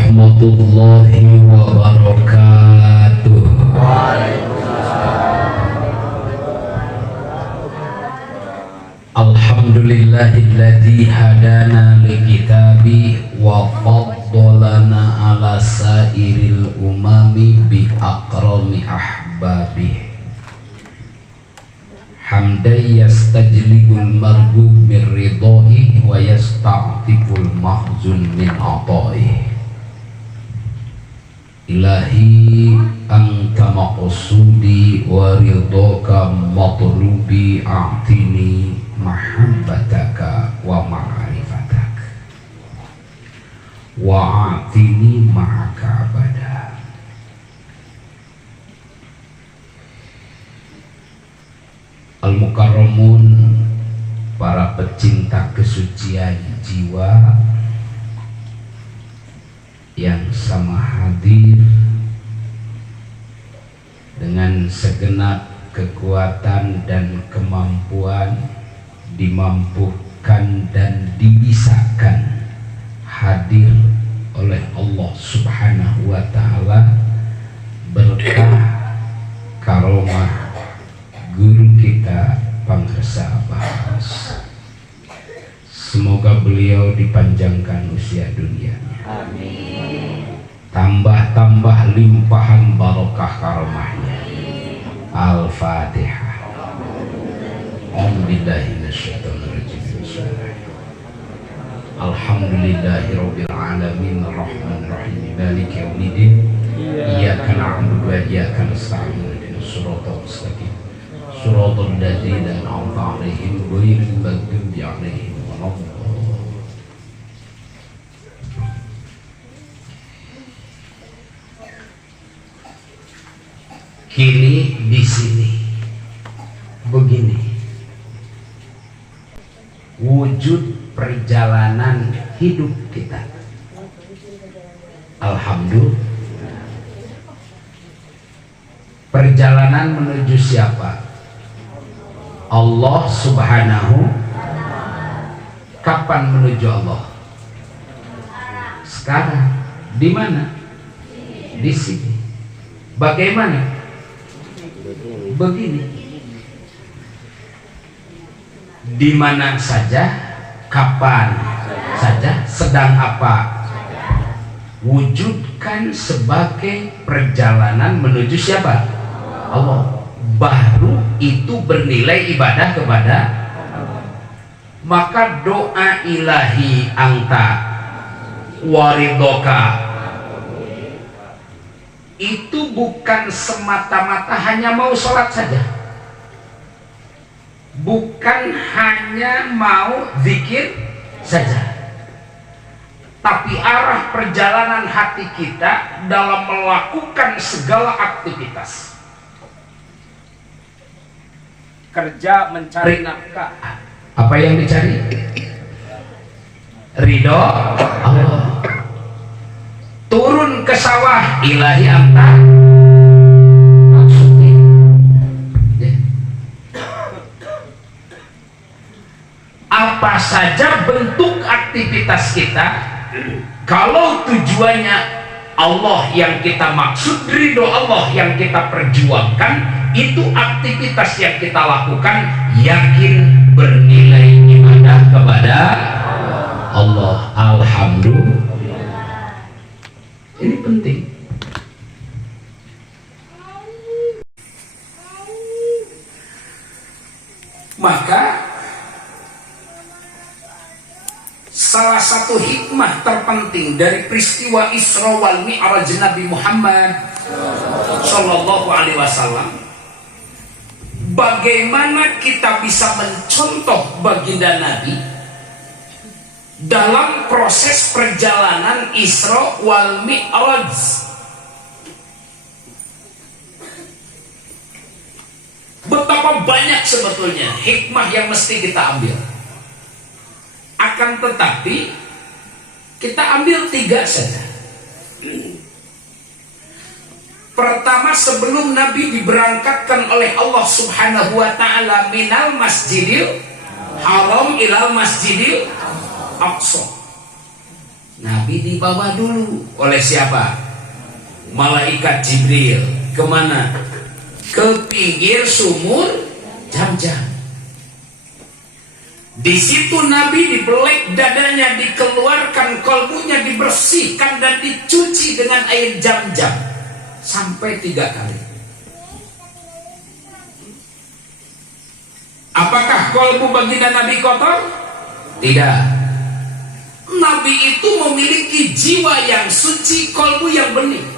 warahmatullahi wabarakatuh. Alhamdulillahilladzi hadana likitabi wa faddalana ala sairil umami bi akrami ahbabi. Hamdan yastajlibul marghub min ridha'i wa yasta'tiful mahzun min ata'i. Ilahi anta maqsudi wa ridhaka matlubi, a'tini mahabbataka wa ma'rifatak wa a'tini ma'aka abada. Al-Mukarramun, para pecinta kesucian jiwa yang sama hadir dengan segenap kekuatan dan kemampuan, dimampukan dan dibisakan hadir oleh Allah Subhanahu wa ta'ala berkah karomah guru kita Pangresa Bahas. Semoga beliau dipanjangkan usia dunianya. Amin. Tambah-tambah limpahan barokah karomahnya. Al-Fatihah. Alhamdulillahirabbil alamin arrahmanir rahim maliki yaumiddin iyyaka na'budu wa iyyaka nasta'in ihdinas siratal mustaqim siratal ladzina an'amta 'alaihim ghairil maghdubi 'alaihim waladdallin. Kini di sini begini wujud perjalanan hidup kita. Alhamdulillah. Perjalanan menuju siapa? Allah Subhanahu. Kapan menuju Allah? Sekarang. Di mana? Di sini. Bagaimana? Begini. Di mana saja, kapan saja, sedang apa? Wujudkan sebagai perjalanan menuju siapa? Allah. Baru itu bernilai ibadah kepada. Maka doa ilahi anta waridoka itu bukan semata-mata hanya mau sholat saja, bukan hanya mau zikir saja, tapi arah perjalanan hati kita dalam melakukan segala aktivitas. Kerja mencari nafkah, apa yang dicari? Ridho Allah. Turun ke sawah, ilahi anta maksudnya. Apa saja bentuk aktivitas kita, kalau tujuannya Allah yang kita maksud, ridho Allah yang kita perjuangkan, itu aktivitas yang kita lakukan yakin bernilai ibadah kepada Allah. Alhamdulillah. Ini penting. Maka salah satu hikmah terpenting dari peristiwa Isra wal Mi'raj Nabi Muhammad Sallallahu Alaihi Wasallam, bagaimana kita bisa mencontoh baginda Nabi dalam proses perjalanan Isra wal Mi'raj. Betapa banyak sebetulnya hikmah yang mesti kita ambil. Akan tetapi kita ambil 3 saja. Pertama, sebelum Nabi diberangkatkan oleh Allah Subhanahu wa ta'ala minal masjidil haram ilal masjidil aqsa, Nabi dibawa dulu oleh siapa? Malaikat Jibril. Kemana? Ke pinggir sumur Jam-Jam. Di situ Nabi dibelek dadanya, dikeluarkan kalbunya, dibersihkan dan dicuci dengan air Jam-Jam sampai 3 kali. Apakah kalbu baginda Nabi kotor? Tidak. Nabi itu memiliki jiwa yang suci, kalbu yang bening.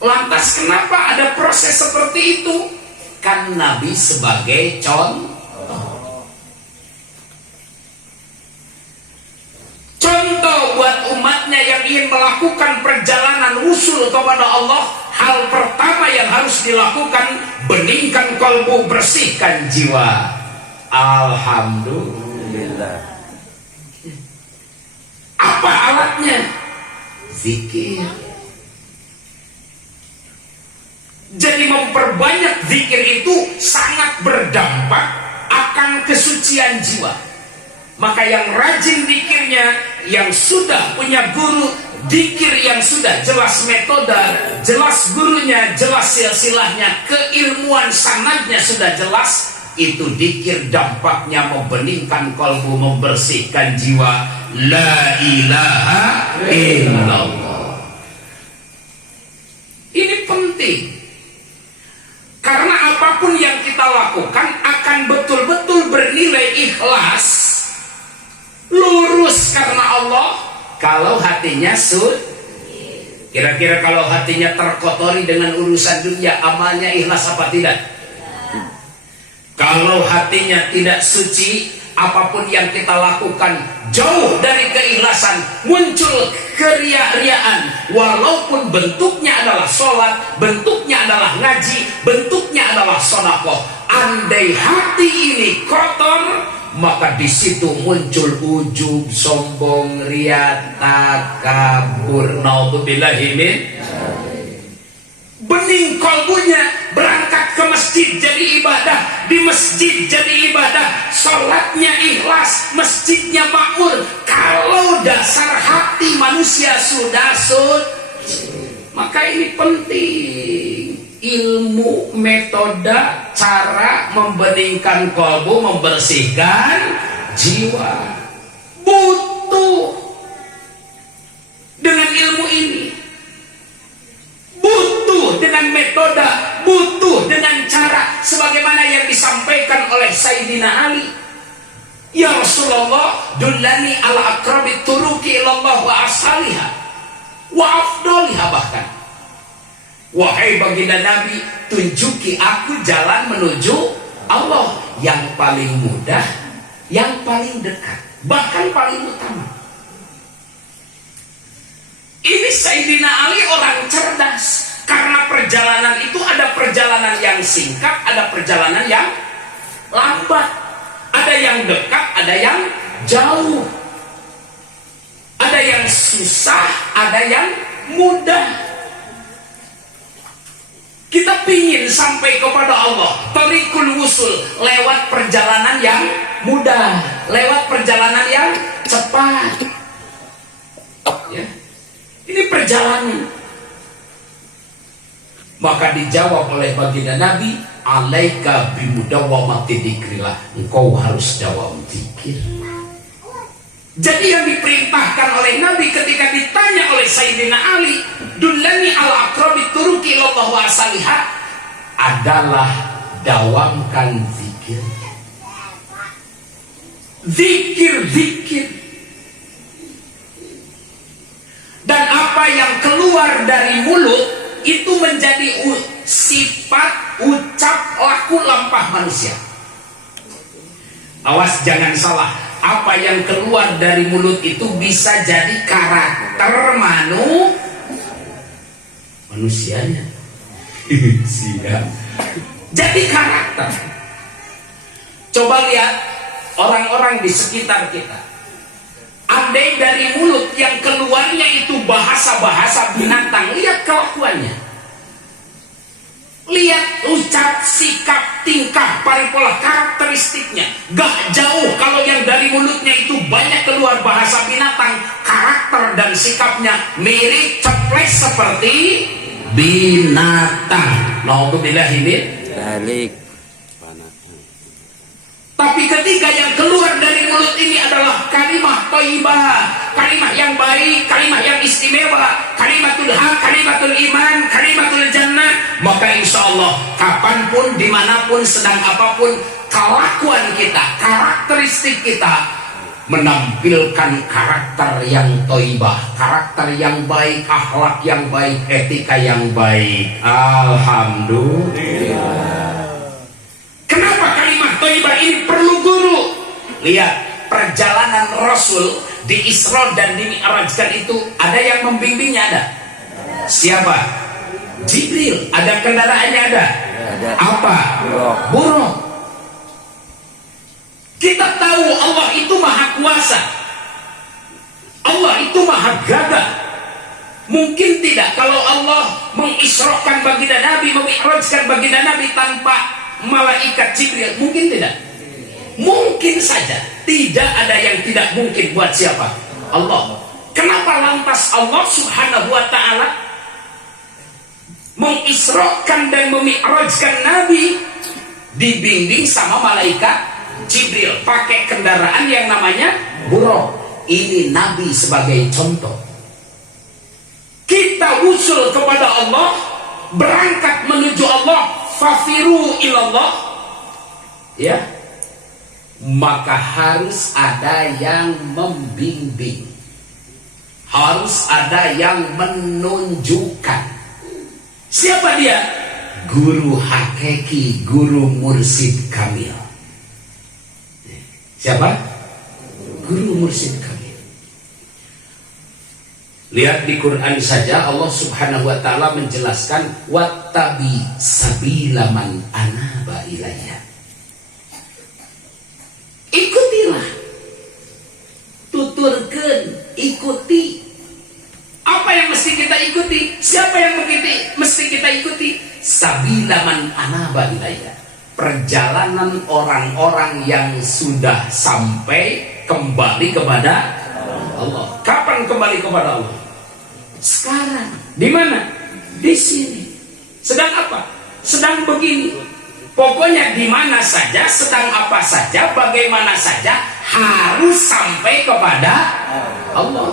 Lantas kenapa ada proses seperti itu? Kan Nabi sebagai contoh buat umatnya yang ingin melakukan perjalanan usul kepada Allah. Hal pertama yang harus dilakukan, beningkan kalbu, bersihkan jiwa. Alhamdulillah. Apa alatnya? Zikir. Jadi memperbanyak zikir itu sangat berdampak akan kesucian jiwa. Maka yang rajin zikirnya, yang sudah punya guru zikir, yang sudah jelas metode, jelas gurunya, jelas silsilahnya, keilmuan sanadnya sudah jelas, itu zikir dampaknya membeningkan kalbu, membersihkan jiwa. La ilaha illallah. Ini penting. Karena apapun yang kita lakukan akan betul-betul bernilai ikhlas, lurus karena Allah, kalau hatinya kira-kira kalau hatinya terkotori dengan urusan dunia, amalnya ikhlas apa tidak? Kalau hatinya tidak suci, apapun yang kita lakukan jauh dari keikhlasan, muncul keria-riaan. Walaupun bentuknya adalah sholat, bentuknya adalah ngaji, bentuknya adalah sedekah, andai hati ini kotor, maka di situ muncul ujub, sombong, ria, takabur. Naudzubillahi min. Bening kalbunya, berangkat ke masjid jadi ibadah, di masjid jadi ibadah, sholatnya ikhlas, masjidnya makmur. Kalau dasar hati manusia sudah maka ini penting. Ilmu, metode, cara membeningkan kalbu, membersihkan jiwa. Butuh dengan ilmu ini, butuh dengan metode, butuh dengan cara sebagaimana yang disampaikan oleh Sayyidina Ali. Ya Rasulullah, dullani ala aqrabi turuki ilallah wa asaliha wa afdaliha. Bahkan, wahai baginda Nabi, tunjuki aku jalan menuju Allah yang paling mudah, yang paling dekat, bahkan paling utama. Ini Sayyidina Ali orang cerdas. Karena perjalanan itu ada perjalanan yang singkat, ada perjalanan yang lambat, ada yang dekat, ada yang jauh, ada yang susah, ada yang mudah. Kita pingin sampai kepada Allah, tariqul wusul, lewat perjalanan yang mudah, lewat perjalanan yang cepat. Ya. Ini perjalanan. Maka dijawab oleh baginda Nabi, alaika bimudawwamati dzikrillah, engkau harus dawam zikir. Jadi yang diperintahkan oleh Nabi ketika ditanya oleh Sayyidina Ali, dullani ala aqrabi turuki ilallah wa asaliha, adalah dawamkan zikir. Zikir. Dan apa yang keluar dari mulut itu menjadi sifat, ucap, laku, lampah manusia. Awas jangan salah, apa yang keluar dari mulut itu bisa jadi karakter manusianya. Siap. Jadi karakter. Coba lihat orang-orang di sekitar kita. Andai dari mulut yang keluarnya itu bahasa-bahasa binatang, lihat kelakuannya. Lihat ucap, sikap, tingkah, paripola, karakteristiknya. Gak jauh kalau yang dari mulutnya itu banyak keluar bahasa binatang. Karakter dan sikapnya mirip ceples seperti binatang. Naudzubillah min dzalik. Tapi ketika yang keluar dari mulut ini adalah kalimah thayyibah, kalimah yang baik, kalimah yang istimewa, kalimatul haq, kalimatul iman, kalimatul jannah, maka insya Allah kapanpun, dimanapun, sedang apapun kelakuan kita, karakteristik kita menampilkan karakter yang thayyibah, karakter yang baik, akhlak yang baik, etika yang baik. Alhamdulillah. Kenapa kalimat thayyibah ini perlu guru? Lihat perjalanan Rasul di Isra dan di Mi'rajkan itu, ada yang membimbingnya, ada. Siapa? Jibril. Ada kendaraannya, ada. Apa? Buruk. Kita tahu Allah itu maha kuasa, Allah itu maha gagah. Mungkin tidak kalau Allah mengisrokan baginda Nabi, memi'rajkan baginda Nabi tanpa malaikat Jibril, mungkin tidak? Mungkin saja. Tidak ada yang tidak mungkin buat siapa? Allah. Kenapa lantas Allah subhanahu wa ta'ala mengisrokan dan memi'rajkan Nabi dibimbing sama malaikat Jibril, pakai kendaraan yang namanya buruk? Ini Nabi sebagai contoh. Kita usul kepada Allah, berangkat menuju Allah, fafiru ilallah, ya, maka harus ada yang membimbing, harus ada yang menunjukkan. Siapa dia? Guru hakiki, guru mursyid kamil. Siapa? Guru mursyid kamil. Lihat di Quran saja Allah subhanahu wa ta'ala menjelaskan wattabi sabila man anaba ilayya. Ikutilah, tuturkan, ikuti. Apa yang mesti kita ikuti? Siapa yang mesti kita ikuti? Sabila man anaba ilayya. Perjalanan orang-orang yang sudah sampai kembali kepada Allah. Kapan kembali kepada Allah? Sekarang. Di mana? Di sini. Sedang apa? Sedang begini. Pokoknya di mana saja, sedang apa saja, bagaimana saja, harus sampai kepada Allah.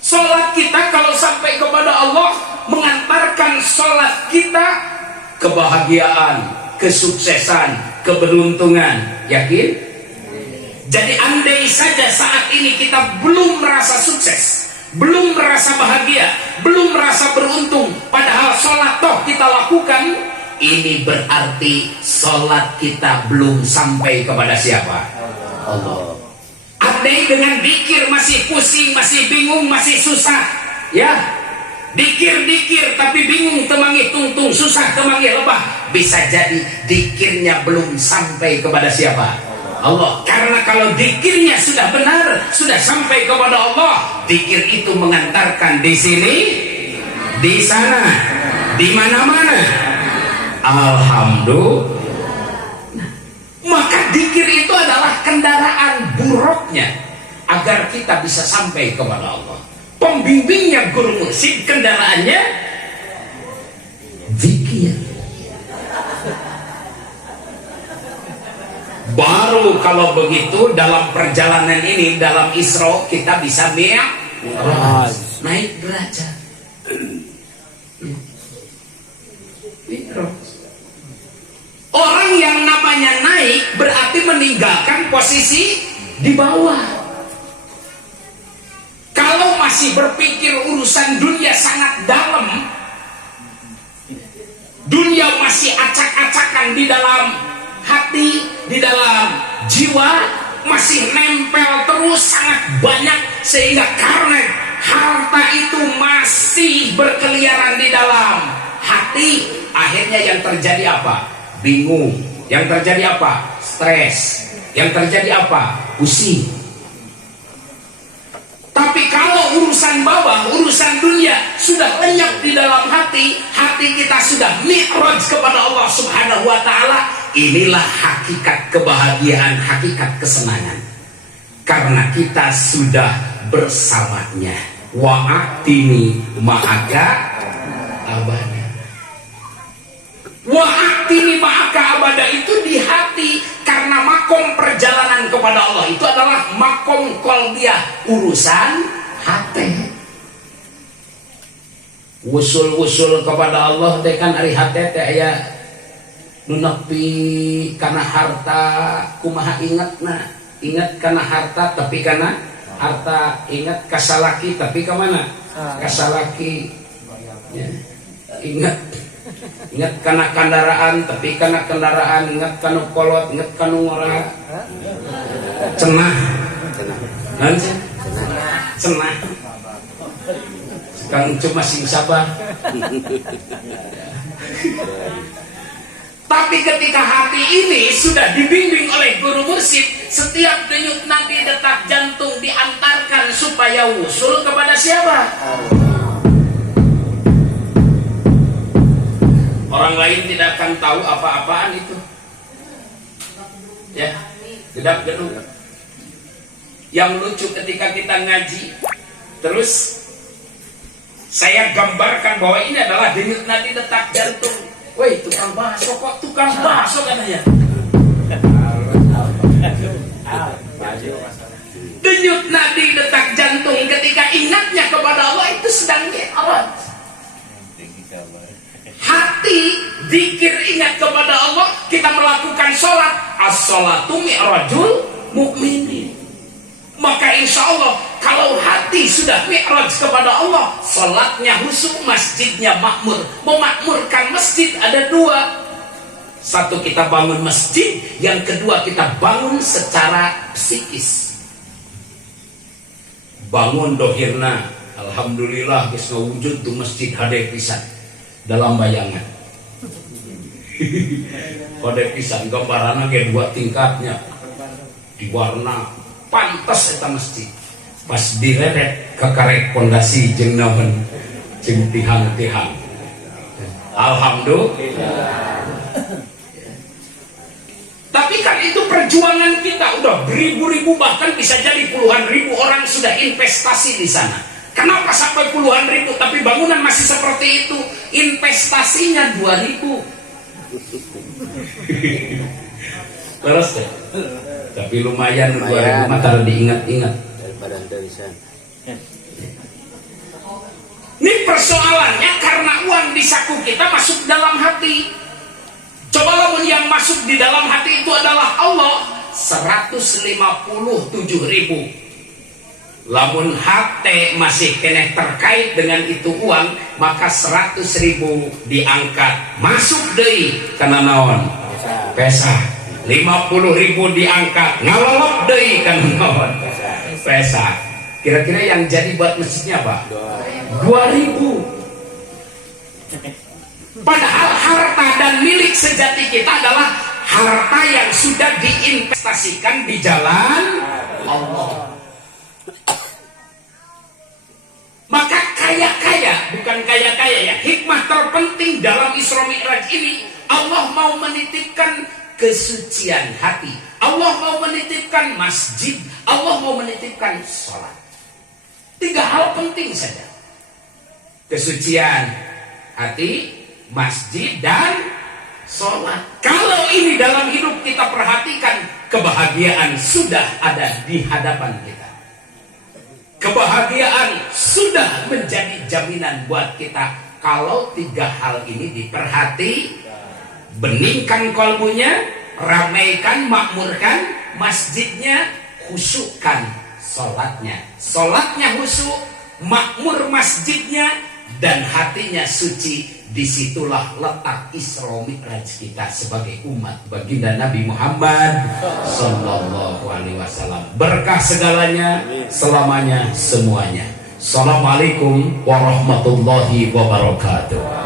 Sholat kita kalau sampai kepada Allah, mengantarkan sholat kita kebahagiaan, kesuksesan, keberuntungan. Yakin? Jadi andai saja saat ini kita belum merasa sukses, belum merasa bahagia, belum merasa beruntung, padahal sholat toh kita lakukan, ini berarti sholat kita belum sampai kepada siapa? Allah. Andai dengan dikir masih pusing, masih bingung, masih susah, ya, dikir-dikir tapi bingung, temangi tungtung, susah temangi lebah, bisa jadi dikirnya belum sampai kepada siapa? Allah. Karena kalau dikirnya sudah benar, sudah sampai kepada Allah, dikir itu mengantarkan di sini, di sana, di mana-mana. Alhamdulillah. Maka dikir itu adalah kendaraan buruknya agar kita bisa sampai kepada Allah. Pembimbingnya guru mursyid, kendaraannya zikir. Baru kalau begitu dalam perjalanan ini, dalam Isra, kita bisa naik derajat. Orang yang namanya naik berarti meninggalkan posisi di bawah. Kalau masih berpikir urusan dunia sangat dalam, dunia masih acak-acakan di dalam hati, di dalam jiwa, masih nempel terus sangat banyak, sehingga karena harta itu masih berkeliaran di dalam hati, akhirnya yang terjadi apa? Bingung. Yang terjadi apa? Stres. Yang terjadi apa? Pusing. Tapi kalau urusan bawah, urusan dunia sudah lenyap di dalam hati, hati hati kita sudah mi'raj kepada Allah Subhanahu wa taala, inilah hakikat kebahagiaan, hakikat kesenangan. Karena kita sudah bersamanya. Wa'atini ma'aka abada. Wa'atini ma'aka abada itu di hati, karena makom perjalanan kepada Allah itu adalah makom qalbiyah, urusan hati. Wusul-wusul kepada Allah teh kan ari hati teh aya nu nepi kana harta kumaha ingatna. Ingat karena harta tapi karena harta, ingat kasalaki tapi ke mana? Kasalaki. Ya. Ingat karena kendaraan tapi karena kendaraan, ingat karena kolot, ingat karena ngora. Cenah. Nanti cenah. Kang cuma sing sabar. Tapi ketika hati ini sudah dibimbing oleh guru mursyid, setiap denyut nadi detak jantung diantarkan supaya wusul kepada siapa? Orang lain tidak akan tahu apa-apaan itu. Ya, tidak gedung. Yang lucu ketika kita ngaji, terus saya gambarkan bahwa ini adalah denyut nadi detak jantung. Woi, tukang bakso kok tukang bakso katanya. Denyut nadi detak jantung ketika ingatnya kepada Allah itu sedang mi'raj. Hati zikir ingat kepada Allah, kita melakukan sholat. As-sholatu mi'rajul mu'minin. Maka insya Allah kalau hati sudah mi'raj kepada Allah, sholatnya khusyuk, masjidnya makmur. Memakmurkan masjid ada dua. Satu, kita bangun masjid. Yang kedua, kita bangun secara psikis. Bangun dohirna, alhamdulillah geus ngawujud tuh masjid hade pisan dalam bayangan. Hade pisan gambaranna ge dua tingkatnya. Di warna pantas eta masjid. Pas direret ke karek pondasi jeung naon jeung tihang-tihang. Alhamdulillah. Tapi kan itu perjuangan kita, udah beribu-ribu bahkan bisa jadi puluhan ribu orang sudah investasi di sana. Kenapa sampai puluhan ribu tapi bangunan masih seperti itu? Investasinya 2.000. Terus deh. Tapi lumayan 2.000 mah taruh diingat-ingat. Ini persoalannya karena uang di saku kita masuk dalam hati. Coba lamun yang masuk di dalam hati itu adalah Allah, 157.000. Lamun hati masih kena terkait dengan itu uang, maka 100.000 diangkat. Masuk deui kana naon? Pesa. 50.000 diangkat. Ngalolok deui kana naon? Pesa. Kira-kira yang jadi buat masjidnya apa? 2.000. Padahal harta dan milik sejati kita adalah harta yang sudah diinvestasikan di jalan Allah. Maka kaya-kaya, bukan kaya-kaya ya, hikmah terpenting dalam Isra Mi'raj ini, Allah mau menitipkan kesucian hati, Allah mau menitipkan masjid, Allah mau menitipkan sholat. 3 hal penting saja: kesucian hati, masjid, dan sholat. Kalau ini dalam hidup kita perhatikan, kebahagiaan sudah ada di hadapan kita. Kebahagiaan sudah menjadi jaminan buat kita kalau 3 hal ini diperhati. Beningkan kolbunya, ramaikan, makmurkan masjidnya, khusyukkan sholatnya. Sholatnya khusyuk, makmur masjidnya, dan hatinya suci. Disitulah letak Isra Mi'raj kita sebagai umat baginda Nabi Muhammad sallallahu alaihi wasallam. Berkah segalanya, selamanya, semuanya. Assalamualaikum warahmatullahi wabarakatuh.